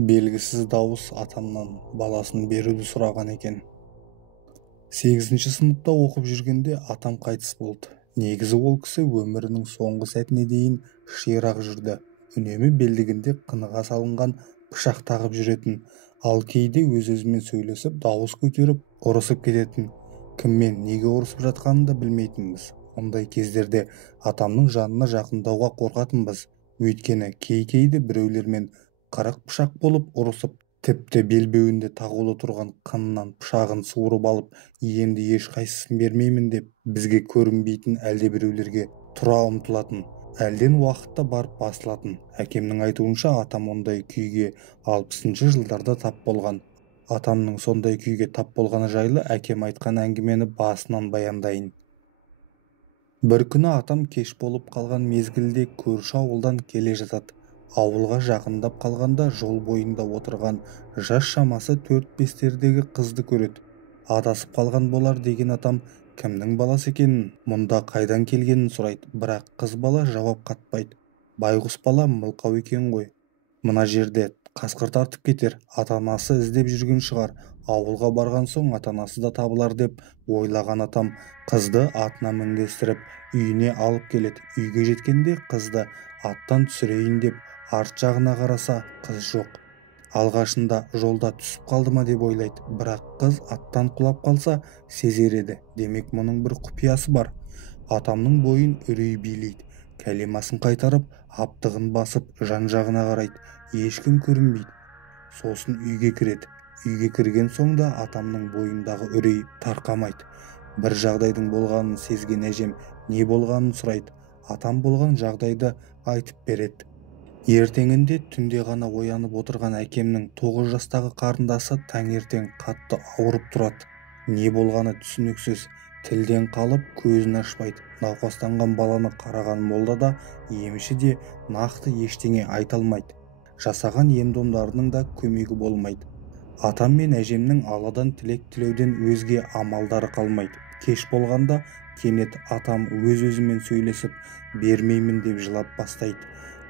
Белгісіз дауыс атамнан баласын беруді сұраған екен. 8-ші сыныпта оқып жүргенде атам қайтыс болды. Негізі ол кісі өмірінің соңғы сәтіне дейін ширақ жүрді. Үнемі белдігінде қыныға салынған пышақ тағып жүретін, ал кейде өз-өзімен сөйлесіп, дауыс көтеріп, ұрысып кететін. Кіммен неге ұрысып жатқанын да білмейтінбіз. Ондай кездерде атамның жанына жақындауға қорқатынбыз. Өйткені кейде біреулермен қырық пышақ болып ұрысып, тіпті белбеуінде тағулы тұрған қынынан пышағын суырып алып, енді ешқайсысын бермеймін деп бізге көрінбейтін әлдебіреулерге тұра ұмтылатын, әлден уақытта барып басылатын. Әкемнің айтуынша атам ондай күйге 60-шы жылдарда тап болған. Атамның сондай күйге тап болғаны жайлы әкем айтқан әңгімені басынан баяндайын. Бір күні атам кеш болып қалған мезгілде көрші ауылдан келе жатады. Ауылға жақындап қалғанда жол бойында отырған жас шамасы 4-5-тердегі қызды көреді. Адасып қалған болар деген атам кімнің баласы екенін, мұнда қайдан келгенін сұрайды. Бірақ қыз бала жауап қатпайды. Байғұс бала мылқау екен ғой. Мына жерде қасқыр тартып кетер, ата-анасы іздеп жүрген шығар. Ауылға барған соң ата-анасы да табылар деп ойлаған атам қызды атына мінгестіріп үйіне алып келеді. Үйге жеткенде қызды аттан түсірейін деп арт жағына қараса, қыз жоқ. Алғашында жолда түсіп қалды ма деп ойлайды. Бірақ қыз аттан құлап қалса сезер еді. Демек мұның бір құпиясы бар. Атамның бойын үрей билейді. Кәлимасын қайтарып, аптығын басып, жан-жағына қарайды. Ешкім көрінбейді. Сосын үйге кіреді. Үйге кірген соң да атамның бойындағы үрей тарқамайды. Бір жағдайдың болғанын сезген әжем не болғанын сұрайды. Атам болған жағдайды айтып береді. Ертеңінде түнде ғана оянып отырған әкемнің 9 жастағы қарындасы таңертең қатты ауырып тұрады. Не болғаны түсініксіз, тілден қалып көзін ашпайды. Науқастанған баланы қараған молда да, емші де нақты ештеңе айта алмайды. Жасаған ем-домдарының да көмегі болмайды. Атам мен әжемнің алладан тілек тілеуден өзге амалдары қалмайды. Кеш болғанда кенет атам өз-өзімен сөйлесіп, бермеймін деп жылап бастайды.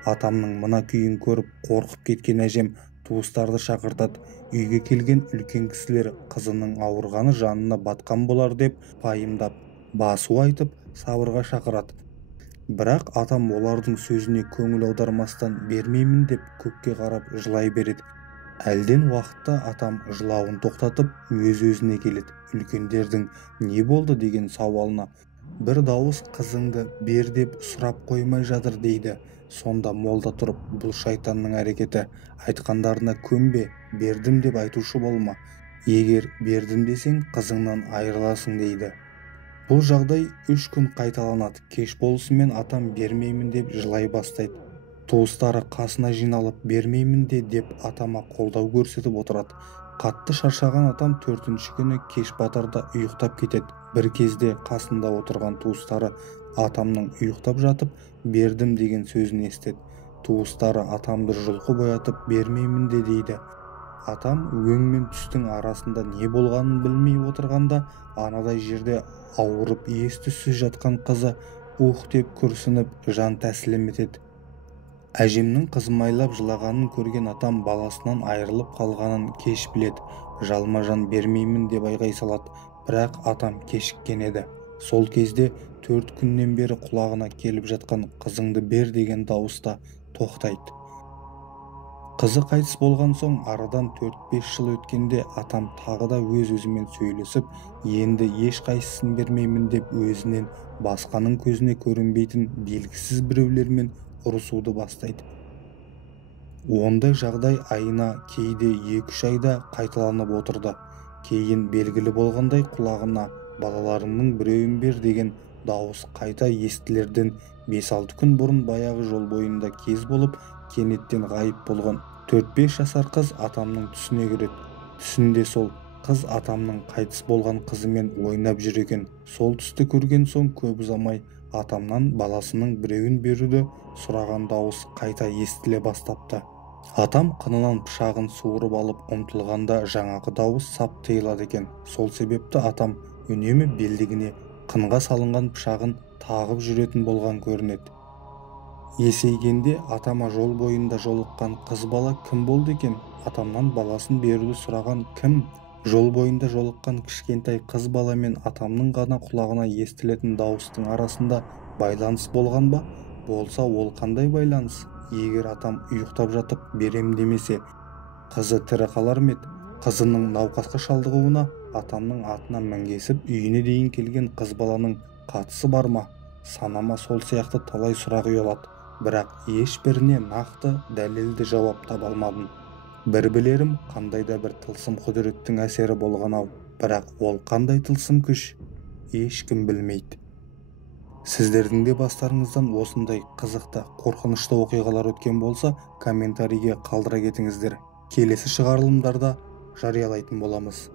Атамның мына күйін көріп қорқып кеткен әжем туыстарды шақыртады. Үйге келген үлкен кісілер қызының ауырғаны жанына батқан болар деп пайымдап, басу айтып сабырға шақырады. Бірақ атам олардың сөзіне көңіл аудармастан бермеймін деп көкке қарап жылай береді. Әлден уақытта атам жылауын тоқтатып өз-өзіне келеді. Үлкендердің не болды деген сауалына бір дауыс қызыңды бер деп сұрап қоймай жатыр дейді. Сонда молда тұрып, бұл шайтанның әрекеті, айтқандарына көнбе, бердім деп айтушы болма. Егер бердім десең қызыңнан айырыласың дейді. Бұл жағдай 3 күн қайталанады. Кеш болысымен атам бермеймін деп жылай бастайды. Туыстары қасына жиналып бермеймін деп атама қолдау көрсетіп отырады. Қатты шаршаған атам 4-ші күні кеш батарда ұйықтап кетеді. Бір кезде қасында отырған туыстары атамның ұйықтап жатып бердім деген сөзін естеді. Туыстары атамды жұлқып оятып бермеймін дейді. Атам өң мен түстің арасында не болғанын білмей отырғанда анадай жерде ауырып ес-түссіз жатқан қызы ух деп күрсініп жан тәсілім етеді. Әжемнің қызмайлап жылағанын көрген атам баласынан айырылып қалғанын кеш біледі. Жалма-жан бермеймін деп айғай салады. Бірақ атам кешіккен еді. Сол кезде 4 күннен бері құлағына келіп жатқан қызыңды бер деген дауыста тоқтайды. Қызы қайтыс болған соң арадан 4-5 жыл өткенде атам тағы да өз-өзімен сөйлесіп, енді ешқайсысын бермеймін деп өзінен басқаның көзіне көрінбейтін белгісіз біреулермен ұрысуды бастайды. Ондай жағдай айына кейде 2-3 айда қайталанып отырды. Кейін белгілі болғандай құлағына балаларыңның біреуін бер деген дауыс қайта естілерден 5-6 күн бұрын баяғы жол бойында кез болып кенеттен ғайып болған 4-5 жасар қыз атамның түсіне кіреді. Түсінде сол қыз атамның қайтыс болған қызымен ойнап жүр екен. Сол түсті көрген соң көп ұзамай атамнан баласының біреуін беруді сұраған дауыс қайта естіле бастапты. Атам қынынан пышағын суырып алып ұмтылғанда жаңағы дауыс сап тыйылады екен. Сол себепті атам үнемі белдігіне қынға салынған пышағын тағып жүретін болған көрінеді. Есейгенде атама жол бойында жолыққан қыз бала кім болды екен? Атамнан баласын беруді сұраған кім? Жол бойында жолыққан кішкентай қыз бала мен атамның ғана құлағына естілетін дауыстың арасында байланыс болған ба? Болса, ол қандай байланыс? Егер атам ұйықтап жатып берем демесе, қызы тірі қалар ма еді? Қызының науқасқа шалдығуына атамның атына мінгесіп үйіне дейін келген қыз баланың қатысы бар ма? Санама сол сияқты талай сұрақ ұялады, бірақ ешбіріне нақты дәлелді жауап таба алмадым. Бір білерім, қандай да бір тылсым құдіреттің әсері болған-ау, бірақ ол қандай тылсым күш, ешкім білмейді. Сіздердің де бастарыңыздан осындай қызықты, қорқынышты оқиғалар өткен болса, комментарийге қалдыра кетіңіздер. Келесі шығарылымдарда жариялайтын боламыз.